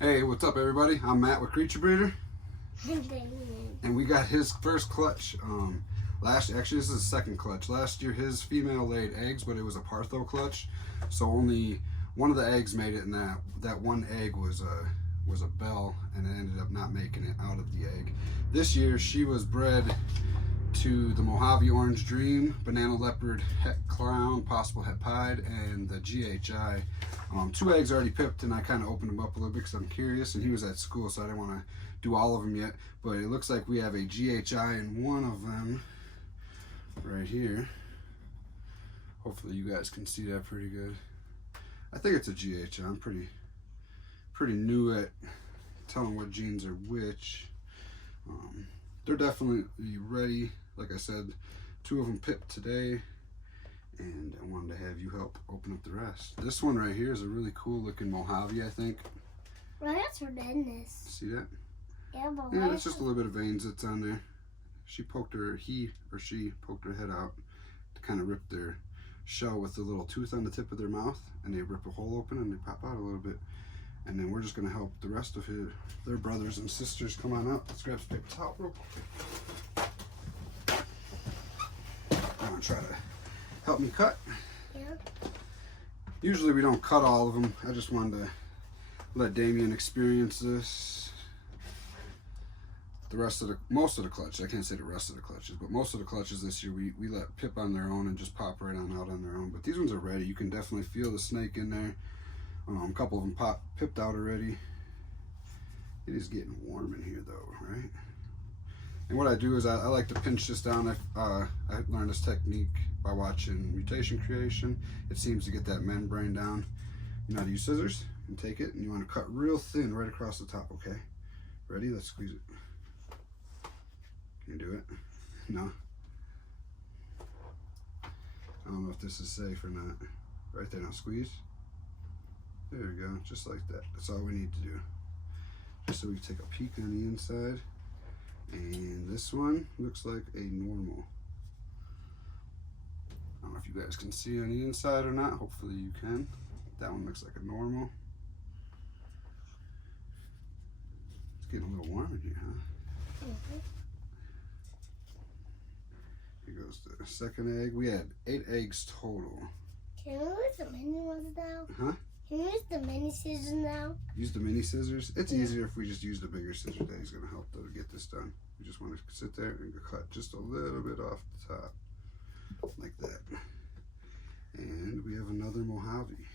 Hey, what's up, everybody? I'm Matt with Creature Breeder, I'm Damian. and we got his first clutch. Actually, this is his second clutch. Last year, his female laid eggs, but it was a Partho clutch, so only one of the eggs made it, and that one egg was a bell, and it ended up not making it out of the egg. This year, she was bred to the Mojave Orange Dream, Banana Leopard Het Clown, Possible Het Pied, and the GHI. Two eggs already pipped, and I kind of opened them up a little bit because I'm curious, and he was at school, so I didn't want to do all of them yet, but it looks like we have a GHI in one of them right here. Hopefully you guys can see that pretty good. I think it's a GHI. I'm pretty new at telling what genes are which. They're definitely ready. Like I said, two of them pipped today, and I wanted to have you help open up the rest. This one right here is a really cool looking Mojave, I think. Well, that's horrendous. See that? Yeah, but Yeah, it's just a little bit of veins that's on there. She poked her head out to kind of rip their shell with the little tooth on the tip of their mouth, and they rip a hole open and they pop out a little bit. And then we're just gonna help the rest of their brothers and sisters. Come on up. Let's grab some paper towel real quick. I'm gonna try to help me cut. Yeah. Usually we don't cut all of them. I just wanted to let Damian experience this. Most of the clutches, I can't say the rest of the clutches, but most of the clutches this year we let pip on their own and just pop right on out on their own. But these ones are ready. You can definitely feel the snake in there. A couple of them pipped out already. It is getting warm in here though, right? And what I do is I like to pinch this down. I learned this technique by watching Mutation Creation. It seems to get that membrane down. You know how to use scissors and take it, and you want to cut real thin right across the top, okay? Ready? Let's squeeze it. Can you do it? No? I don't know if this is safe or not. Right there, now squeeze. There we go, just like that. That's all we need to do. Just so we can take a peek on the inside. And this one looks like a normal. I don't know if you guys can see on the inside or not. Hopefully you can. That one looks like a normal. It's getting a little warm in here, huh? Mm-hmm. Here goes the second egg. We had 8 eggs total. Can we use the mini ones now? Huh? Can we use the mini scissors now? Use the mini scissors? It's Yeah. easier if we just use the bigger scissors. Daddy's gonna help though to get this done. We just want to sit there and cut just a little bit off the top. Like that. And we have another Mojave.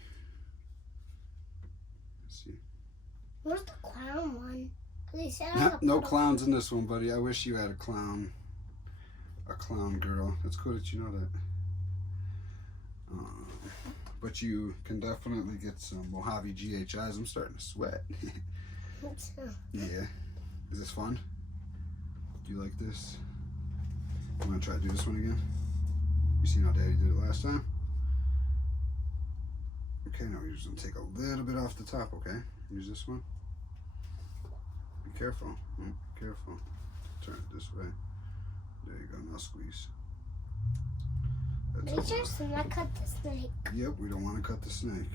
Let's see. Where's the clown one? They said No clowns in this one, buddy. I wish you had a clown girl. It's cool that you know that. But you can definitely get some Mojave GHIs. I'm starting to sweat. Yeah. Is this fun? Do you like this? You want to try to do this one again? You seen how Daddy did it last time? Okay, now we're just going to take a little bit off the top, okay? Use this one. Be careful. Be careful. Turn it this way. There you go. Now squeeze. Make sure to not cut the snake. Yep, we don't want to cut the snake.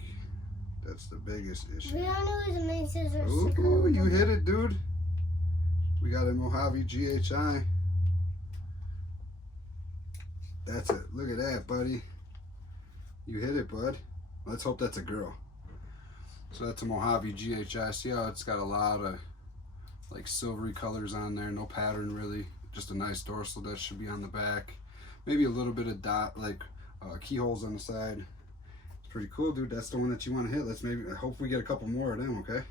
That's the biggest issue. We don't use the mini scissors. Ooh, you hit it, dude. We got a Mojave GHI. That's it. Look at that, buddy. You hit it, bud. Let's hope that's a girl. So that's a Mojave GHI. See how it's got a lot of like silvery colors on there. No pattern really. Just a nice dorsal that should be on the back. Maybe a little bit of dot, like keyholes on the side. It's pretty cool, dude. That's the one that you want to hit. I hope we get a couple more of them, okay?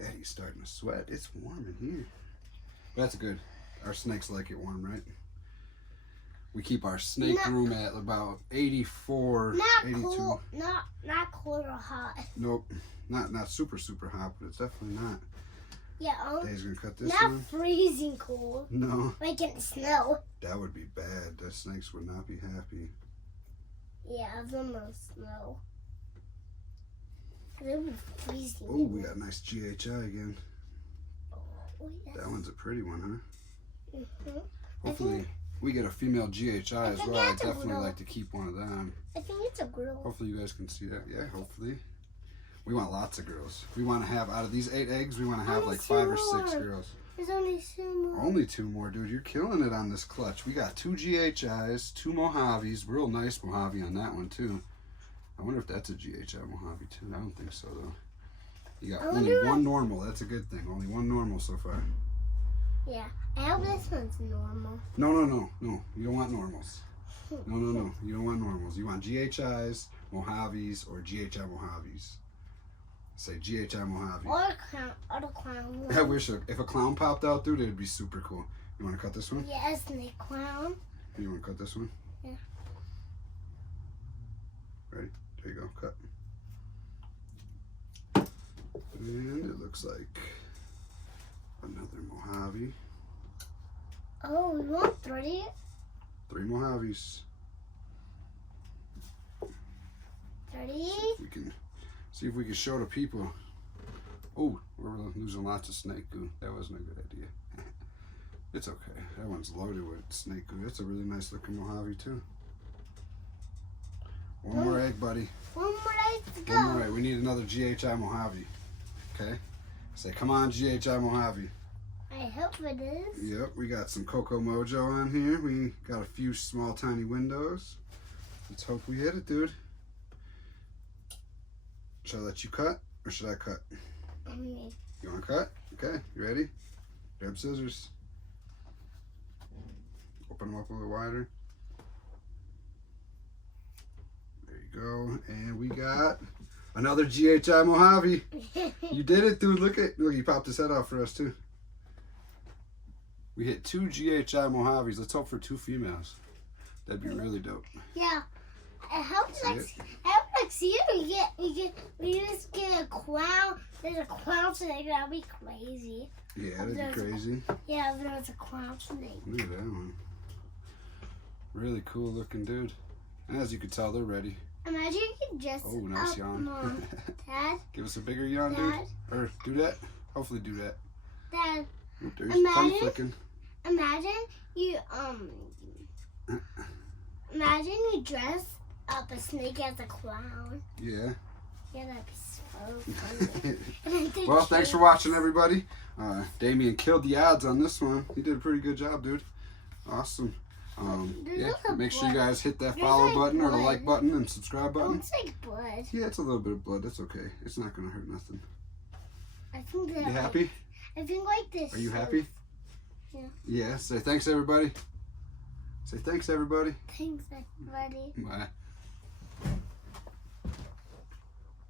Daddy's starting to sweat. It's warm in here. But that's good. Our snakes like it warm, right? We keep our snake room at about 84, not 82. Cool, not cold or hot. Nope. Not super hot, but it's definitely not. Yeah, Daddy's gonna cut this not one. freezing cold. No. Like in the snow. That would be bad. The snakes would not be happy. Yeah, the most snow. It would be freezing. Oh, we got a nice GHI again. Oh, yes. That one's a pretty one, huh? Mm-hmm. Hopefully we get a female GHI as well. I'd definitely girl. like to keep one of them. I think it's a grill. Hopefully you guys can see that. Yeah, hopefully. We want lots of girls. We want to have, out of these 8 eggs, we want to have Only like 5 or 6 2 more. girls. There's only 2 more. Only 2 more, dude. You're killing it on this clutch. We got 2 GHIs, 2 Mojaves. Real nice Mojave on that one, too. I wonder if that's a GHI Mojave, too. I don't think so, though. You got only 1 normal. That's a good thing. Only 1 normal so far. Yeah. I hope this one's normal. No. You don't want normals. No. You don't want normals. You want GHIs, Mojaves, or GHI Mojaves. Say GHI Mojave. Or a clown one. I wish if a clown popped out, dude, it'd be super cool. You want to cut this one? Yes, the clown. You want to cut this one? Yeah. Ready? There you go. Cut. And it looks like another Mojave. Oh, we want 3? 3 Mojaves. 3? See if we can show the people. Oh, we're losing lots of snake goo. That wasn't a good idea. It's okay. That one's loaded with snake goo. That's a really nice looking Mojave too. One more egg, buddy. 1 more egg to go. One more egg. We need another GHI Mojave. Okay? Say, come on, GHI Mojave. I hope it is. Yep, we got some Cocoa Mojo on here. We got a few small, tiny windows. Let's hope we hit it, dude. Should I let you cut, or should I cut? You want to cut? Okay, you ready? Grab scissors. Open them up a little wider. There you go. And we got another GHI Mojave. You did it, dude. Look, you popped his head off for us, too. We hit 2 GHI Mojaves. Let's hope for 2 females. That'd be really dope. Yeah. I hope next year we just get a clown. There's a clown snake. That'll be crazy. Yeah, that'd be crazy. Yeah, there's a clown snake. Look at that one. Really cool looking dude. And as you can tell, they're ready. Imagine you could just. Oh, nice yawn. Mom, Dad. Give us a bigger yawn, dude. Or do that. Hopefully do that. Dad. Oop, there's tongue flicking. Imagine you Imagine you dress up a snake as a clown. Yeah. Yeah, that'd be so funny. Well, thanks for watching, everybody. Damian killed the odds on this one. He did a pretty good job, dude. Awesome. Yeah, make sure you guys hit that follow button or the like button and subscribe button. It looks like blood. Yeah, it's a little bit of blood. That's okay. It's not going to hurt nothing. I think that. You happy? I think like this. Are you happy? Yeah. Yeah. Say thanks, everybody. Say thanks, everybody. Thanks, everybody. Bye.